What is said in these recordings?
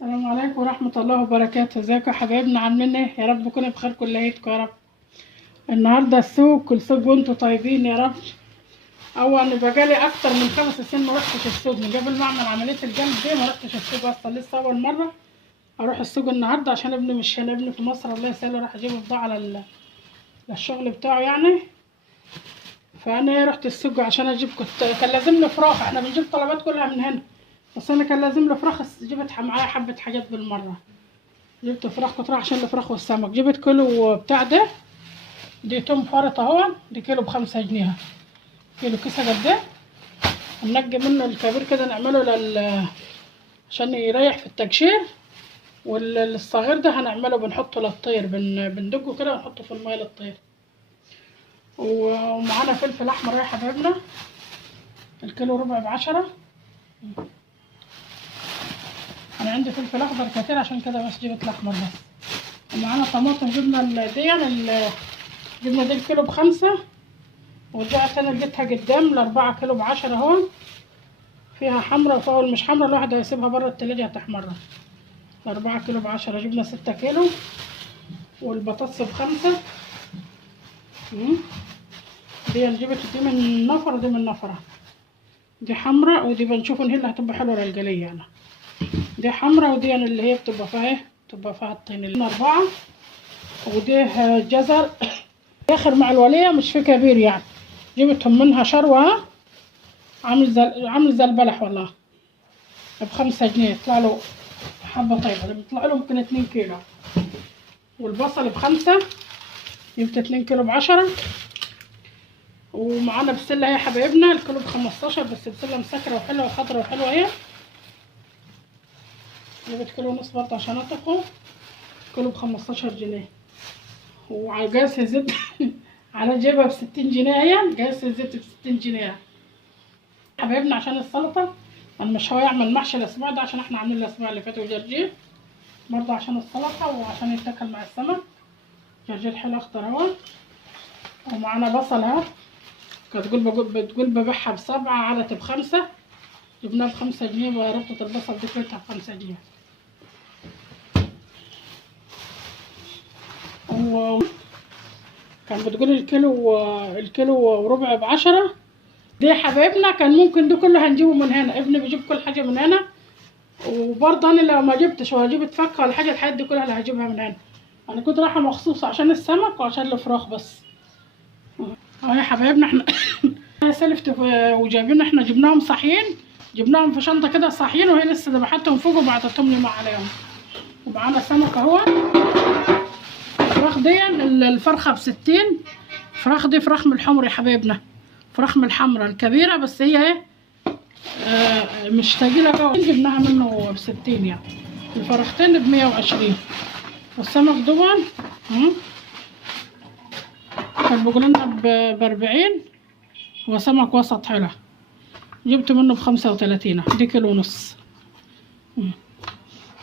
السلام عليكم ورحمة الله وبركاته. ازيكم يا حبايبنا، عاملين ايه؟ يا رب تكونوا بخير كل عيدكم يا رب. النهارده السوق، كل سوق وانتوا طيبين يا رب. اول بقالي اكتر من 5 سنين ما رحتش السوق، من قبل ما اعمل عملية الجلد دي ما رحتش السوق اصلا. لسه اول مرة اروح السوق النهارده عشان ابني مش هنا، ابني في مصر الله يسهله، راح اجيب بضاعة للشغل بتاعه يعني. فانا رحت السوق عشان اجيب، كان لازم لي فراخ، احنا بنجيب طلبات كلها من هنا، بس انا كان لازم لي فراخ، جبت معايا حبة حاجات بالمرة. جبت فراخ قطرة عشان الفراخ والسمك، جبت كيلو بتاع ده، دي توم فرط اهو، دي كيلو ب5 جنيه. كيلو كيسة قد ايه، هننقي منه الكبير كده نعمله عشان يريح في التقشير، والصغير ده هنعمله بنحطه للطير، بندقه كده ونحطه في الماء للطير. ومعانا فلفل احمر يا حبايبنا، الكيلو ربع ب10. انا عندي فلفل اخضر كتير عشان كده بس جبت الاحمر بس. ومعانا طماطم، جبنا دي الكيلو ب5، والباقي التانية لقيتها قدام ال4 كيلو ب10 اهو، فيها حمرا وفيها مش حمرا، الواحد هيسيبها بره التلاجة هتحمرها. 4 كيلو ب10. جبنا 6 كيلو، والبطاطس ب5. دي جبت دي من نفرة ودي من نفرة، دي حمرا ودي بنشوف ان هي اللي هتبقى حلوة للجلية يعني. دي حمرا ودي اللي هي بتبقى فيها ايه، بتبقى فيها الطين اللي 4. ودي جزر اخر مع الولية، مش في كبير يعني، جبتهم منها شروة، عامل زي البلح والله، ب5 جنيه، يطلع له حبة طيبة، بيطلع له ممكن 2 كيلو. والبصل ب5، جبت 2 كيلو ب10. ومعانا بسلة يا حبايبنا، الكيلو ب15، بس بسلة مسكرة وحلوة وخضرة وحلوة اهي. جبت كيلو ونص برضه عشان اطبخه، كيلو ب15 جنيه. وعلى قياس الزيت على جيبها ب60 جنيه اهي، قياس الزيت ب60 جنيه حبايبنا. عشان السلطة انا مش هيعمل محشي الاسبوع ده، عشان احنا عاملين الاسبوع اللي فات وجرجير برضه عشان السلطة وعشان يتاكل مع السمك. جرجير حلو اخضر اهو. ومعانا بصل اهو، كانت بتقول ببيعها ب7، عادت ب5، جبناها ب5 جنيه، وربطة البصل دي كلتها ب5 جنيه. كان بتقول الكيلو وربع ب10. دي حبايبنا كان ممكن ده كله هنجيبه من هنا، ابني بيجيب كل حاجة من هنا، وبرضه انا لو ما جبتش ولا جبت فكه ولا حاجه، الحاجات دي كلها اللي هجيبها من هنا. انا كنت رايحه مخصوص عشان السمك وعشان الفراخ بس. اهو يا حبايبنا احنا سلفت وجايبين، احنا جبناهم صحيين، جبناهم في شنطه كده صحيين، وهي لسه ذبحتهم فوق وبعتتهم لي مع عليهم. ومعانا سمك اهو. الفراخ دي الفرخه ب60. الفراخ دي فراخ من الحمر يا حبايبنا، فراخ من الحمراء الكبيره، بس هي ايه مش تقيله قوي، جبناها منه ب60 يعني. الفرختين ب120، والسمك دون كان بيقولنا ب40. هو سمك وسط حلو، جبت منه ب35، دي كيلو ونص.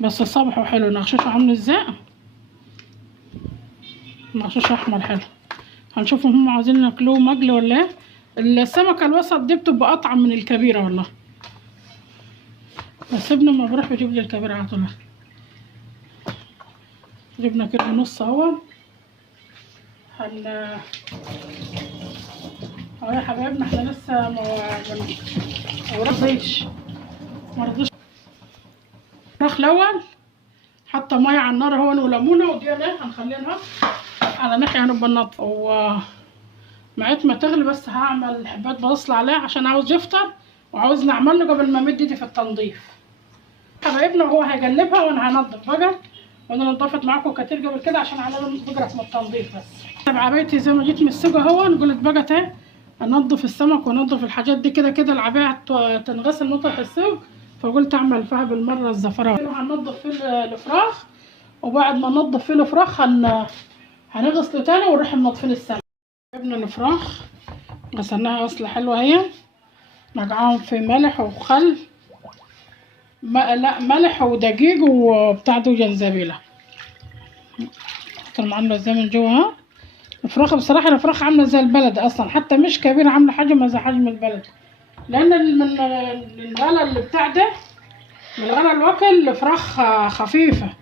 بس الصبح حلو، نغششه عامل ازاي، نغششه احمر حلو. هنشوفهم هم عاوزين ناكلوه مقلي ولا ايه. السمكة الوسط دي بتبقى اطعم من الكبيرة والله، بس ابني ما بروح بجيب لي الكبيرة على طول. جبنا كيلو ونص اهو. اهو يا حبايبنا، احنا لسه مرضيش فراخ الاول، حاطه ميه على النار اهو وليمونه، ودي هنخليها على ناحيه هنبقى ننضفه، ومعيت ما تغلي بس هعمل حبات بصل عليه عشان عاوز يفطر، وعاوز نعمل له قبل ما امد ايدي في التنظيف حبايبنا. وهو هيقلبها وانا هنضف بقى، وانا نضفت معاكم كتير قبل كده عشان اعمل بقرف من التنظيف بس. عبايتي زي ما جيت من السوق اهو، قلت بقى اهي انضف السمك وانضف الحاجات دي، كده العباية تنغسل مطرح السوق، فقلت اعمل فيها بالمره الزفران. هننضف فيه الفراخ، وبعد ما ننضف فيه الفراخ هنغسله تاني ونروح منضفين السمك. جبنا الفراخ غسلناها غسله حلوه اهي، نقعهم في ملح وخل، لا ملح ودقيق وبتاع ده وجنزبيله، طلع عامله ازاي من جوه اهو. الفراخ بصراحه الفراخ عامله زي البلد اصلا، حتى مش كبيره، عامله حجمها زي حجم البلد، لان من الغلا اللي بتاع ده الغدا الواكل فراخ خفيفه.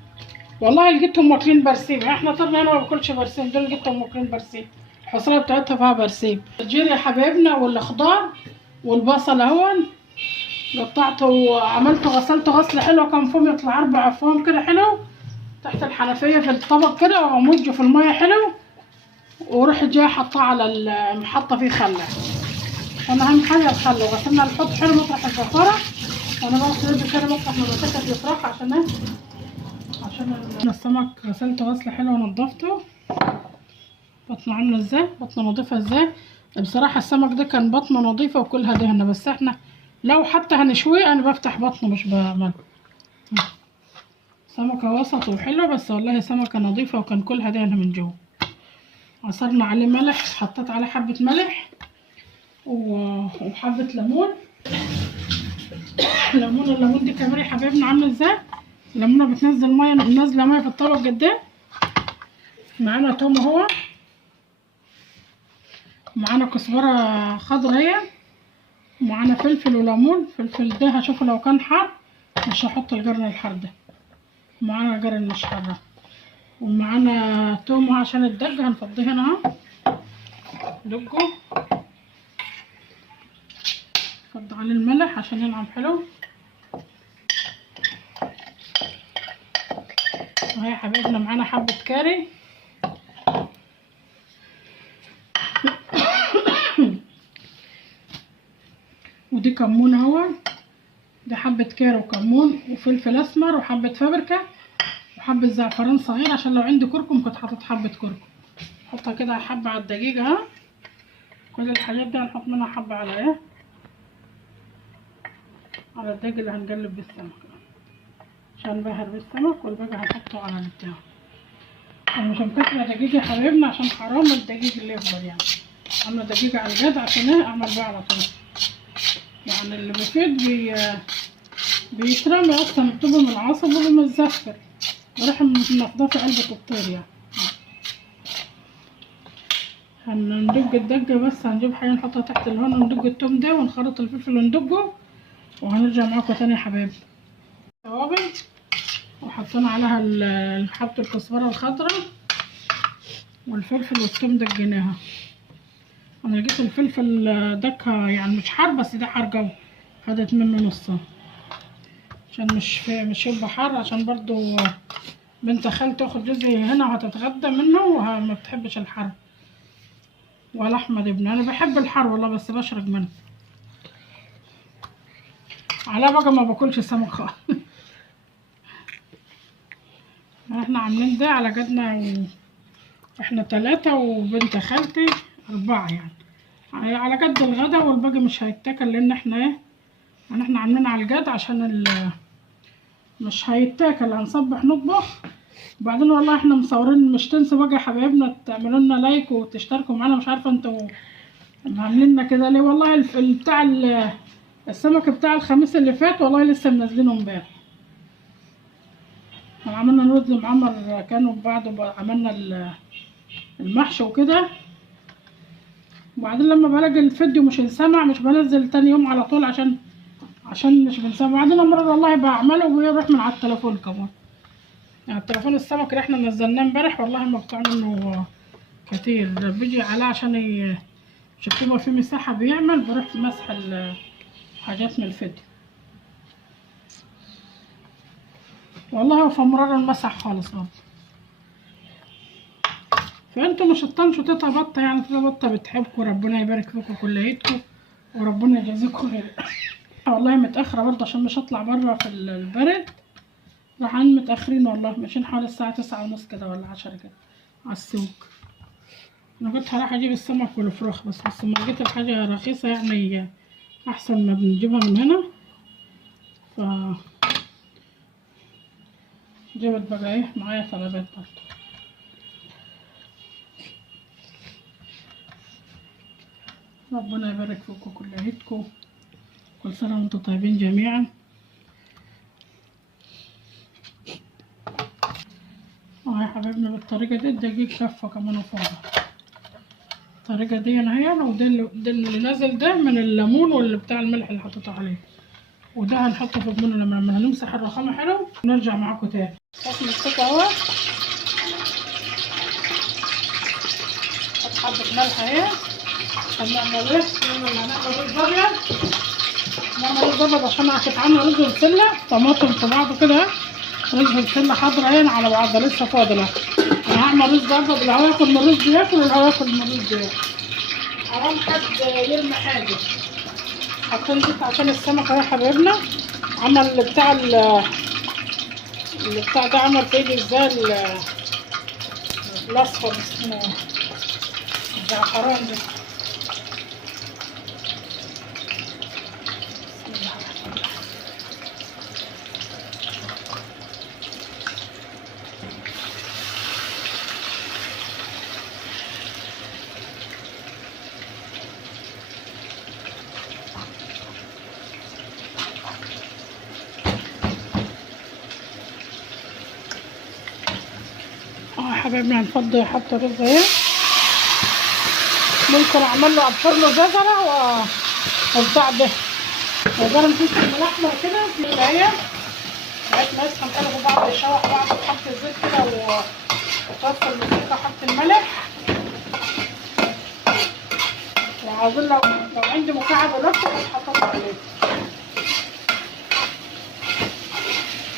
والله لقيتهم واكلين برسيم، احنا طبعا انا ما باكلش برسيم، دول لقيتهم واكلين برسيم. الحصاله بتاعتها فيها برسيم. الجير يا حبايبنا والخضار والبصل اهون قطعته وعملته غسلته غسله حلوه، كان فيهم يطلع 4 فوم كده حلو تحت الحنفيه في الطبق كده، وامجه في الميه حلو، ورحت جايه حطاه على حاطه فيه خله. انا اهم حاجه الخل، وغسلنا الحوض حلو مطرح الزفاره. وانا بغسل ايدي كده مطرح ما مسكت الفراخ عشان ايه؟ عشان السمك غسلته غسله حلوه ونضفته. بطنه عامله ازاي؟ بطنه نظيفه ازاي؟ بصراحه السمك ده كان بطنه نظيفه وكلها دهنه، بس احنا لو حتى هنشويه انا بفتح بطنه مش بعمل. سمكه وسط وحلوه، بس والله سمكه نظيفه وكان كلها دهنه من جوه. عصرنا عليه ملح، حطيت عليه حبه ملح وحبه ليمون. الليمون دي كمان يا حبايبنا عامله ازاي؟ الليمونه بتنزل ميه، نازله ميه في الطبق قد ايه. معانا توم اهو، معانا كزبره خضرا هي، ومعانا فلفل وليمون. فلفل ده هشوفه لو كان حار مش هحط القرن الحار ده، معانا قرن مش حار، ومعانا توم عشان الدج هنفضيه هنا اهو. دجه فض عليه الملح عشان ينعم حلو اهو يا حبايبنا. معانا حبه كاري ودي كمون اهو، دي حبه كاري وكمون وفلفل اسمر وحبه فابريكا وحبه زعفران صغير، عشان لو عندي كركم كنت حاطط حبه كركم. نحطها كده حبه على الدقيق اهو. كل الحاجات دي هنحط منها حبه على ايه؟ على الدقيق اللي هنقلب بيه السمك عشان بهر بيه السمك، والباقي هنحطه على البتاع. انا مش مكتره دقيق يا حبايبنا عشان حرام الدقيق اللي يفضل، يعني عامله دقيق على الجد عشان ايه؟ اعمل بيه على طول. يعني اللي بيفيد بيترمي اصلا، بتبقى من العصب وبمتزفر بروح منفضاه في علبة الطير يعني. هندج الدجة، بس هنجيب حاجة نحطها تحت الهون وندج التوم ده ونخلط الفلفل وندجه، وهنرجع معاكم تاني يا حبايبي. توابل وحطينا عليها حبة الكزبرة الخضراء والفلفل والثوم دجيناها. انا لقيت الفلفل دكها يعني مش حار، بس ده حار جو، خدت منه نصها عشان مش يبقى حار، عشان برضو بنت خالتي تاخد جزء هنا وهتتغدى منه وما بتحبش الحر، ولا احمد ابني. انا بحب الحر والله بس بشرب منه. على بقى ما باكلش سمك خالص. احنا عاملين ده على قدنا، احنا 3 وبنت خالتي 4 يعني على قد الغدا، والباقي مش هيتاكل لان احنا ايه؟ يعني احنا عاملين على الجد عشان مش هيتاكل، هنصبح نطبخ. وبعدين والله احنا مصورين، مش تنسوا بقى يا حبايبنا تعملوا لنا لايك وتشتركوا معانا. مش عارفه انتوا عاملين لنا كده ليه؟ والله بتاع السمك بتاع الخميس اللي فات والله لسه منزلينه امبارح. عملنا رز معمر، كانوا بعده عملنا المحشي وكده. وبعدين لما بلاقي الفيديو مش هيسمع مش بنزل تاني يوم على طول، عشان مش بنسمع. بعدين مرة والله بعمله ويروح من على التليفون كمان، يعني التليفون السمك اللي احنا نزلناه امبارح والله ما بتاع منه كتير، بيجي عليه عشان مش بتبقى فيه مساحة بيعمل، بروح مسح الحاجات من الفيديو. والله هو في مرة المسح خالص برضه. فانتوا مش هتطنشوا تيتا بطة، يعني تيتا بطة بتحبكم، ربنا يبارك فيكم كليتكم وربنا يجازيكم خير. والله متأخرة برضه عشان مش هطلع بره في البرد، رايحين متأخرين والله، ماشيين حوالي الساعة 9:30 كده ولا 10 كده على السوق. انا كنت هروح اجيب السمك والفراخ بس ما لقيت الحاجة رخيصة، يعني احسن ما بنجيبها من هنا. ف جبت بقى ايه معايا طلبات برضه. ربنا يبارك فيكم كليتكم، كل سنة وانتم طيبين جميعا. يا حبايبنا بالطريقة دي الدقيق كفة كمان وفوقها. الطريقة دي انا هي، وده اللي نازل ده من الليمون واللي بتاع الملح اللي حطيته عليه. وده هنحطه في البن لما هنمسح الرخامه حلو ونرجع معاكم تاني. بس نمسكه اهو، حط حبه ملح اهي عشان نعمل ايه، هنعمل رز ابيض. نعمل رز ابيض عشان هتتعمل رز بسله طماطم في بعضه كده، رز بسله حاضره هنا على بعضها لسه فاضله. انا هعمل رز ابيض، اللي هو ياكل من الرز بياكل واللي هو ياكل من الرز بياكل. حرام حد يرمي حاجه. حاطين زيت عشان السمك يا حبايبنا. عمل بتاع اللي بتاع ده، عمل في ايدي ازاي الاصفر اسمه الزعفران ده. يا حبايبنا هنفضي حتى رز اهي. ممكن اعمل له ابشر له جزره وبتاع ده وجرى مفيش الاحمر كده في العيا لغايه ما يسخن كده في بعض، يشوح بعض بحط الزيت كده وطفي المسكه وحط الملح. وعاوزين لو عندي مكعب لفه هتحط عليه.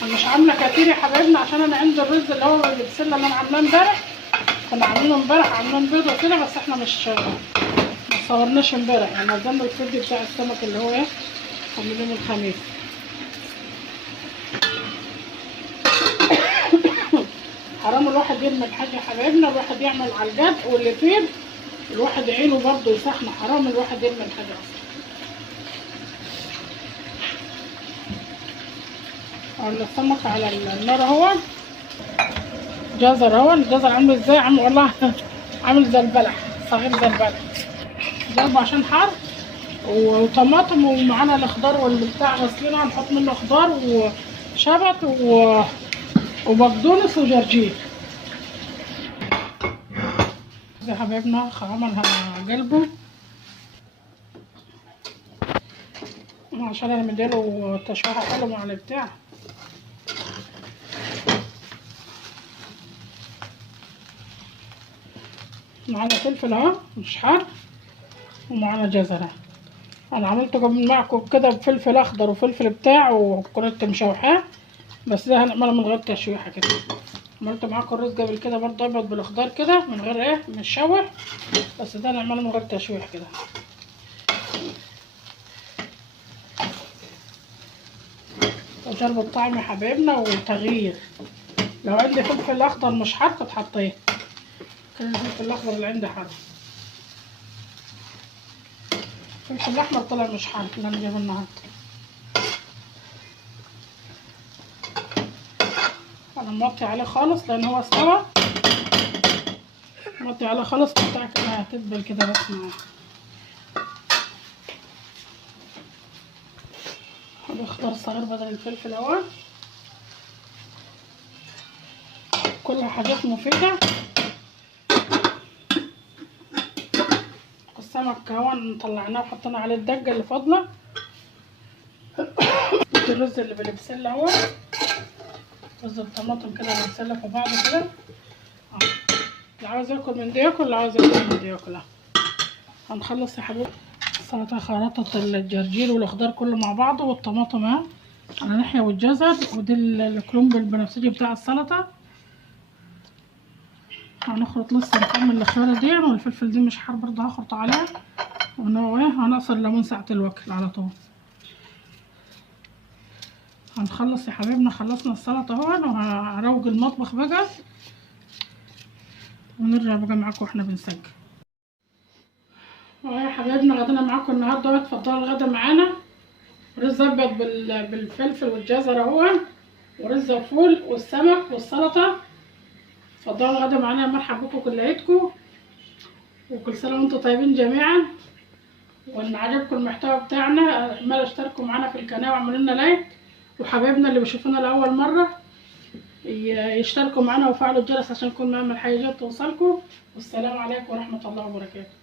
انا مش عامله كتير يا حبايبنا عشان انا عندي الرز اللي هو البسله اللي انا عاملاه امبارح، كنا عاملينه امبارح عاملين بيض وكده، بس احنا ما صورناش امبارح يعني، نزلنا الفيديو بتاع السمك اللي هو ايه عاملينه يوم الخميس. حرام الواحد يرمي الحاجه يا حبايبنا، الواحد يعمل على الجد واللي يطيب الواحد عينه برضه يسخن. حرام الواحد يرمي الحاجه اصلا. السمك على النار اهو، جزر اهو. الجزر عامل ازاي؟ عامل والله عامل زي البلح، صغير زي البلح. جنبه عشان حر وطماطم، ومعانا الخضار والبتاع غسلينه هنحط منه خضار وشبت وبقدونس وجرجير. يا حبايبنا عملها قلبه عشان انا مديله تشويحه حلوه مع البتاع. معانا فلفل اهو مش حار، ومعانا جزر. انا عملته قبل معكم كده بفلفل اخضر وفلفل بتاع وكنت مشوحاه، بس ده هنعمله من غير تشويحه كده. عملت معاكم الرز قبل كده برضه ابيض بالاخضر كده من غير ايه متشوح، بس ده هنعمله من غير تشويح كده. وجرب الطعم يا حبايبنا وتغيير. لو عندي فلفل اخضر مش حار كنت حطيه، كان الفلفل الاخضر اللي عندي حار. الفلفل الاحمر طلع مش حار اللي انا جايبه النهارده. انا موطي عليه خالص لان هو استوى، موطي عليه خالص بتاع كده هتدبل كده بس معاه. اخضر صغير بدل الفلفل اهو. كلها حاجات مفيده. السمك اهو طلعناه وحطينا عليه الدجه اللي فاضله. الرز اللي بالبسله اهو، رز الطماطم كده بالبسله في بعض كده. اللي عاوز ياكل من دي ياكل، اللي عاوز ياكل من دي ياكل. هنخلص يا حبيبي السلطه. خلطت الجرجير والخضار كله مع بعضه والطماطم اهي على ناحيه والجزر، ودي الكرنب البنفسجي بتاع السلطه. هنخلط لسه نكمل الخياره دي، والفلفل دي مش حار برضه هخلط عليها، هنعصر ليمون ساعه الوكل على طول. هنخلص يا حبايبنا، خلصنا السلطه اهو، وهروج المطبخ بقى ونرجع بقى معاكم واحنا بنسجل. اهو يا حبايبنا غدانا معاكم النهارده. اتفضلوا الغدا معانا. رز ابيض بالفلفل والجزر اهو، ورز فول والسمك والسلطه. اتفضلوا الغدا معانا. مرحبا بكم كل عيدكم، وكل سنه وانتم طيبين جميعا. وان عجبكم المحتوى بتاعنا اعملوا اشتركوا معانا في القناه واعملوا لنا لايك، وحبايبنا اللي بيشوفونا لاول مره يشتركوا معانا وفعلوا الجرس عشان كل ما نعمل حاجه توصلكم. والسلام عليكم ورحمه الله وبركاته.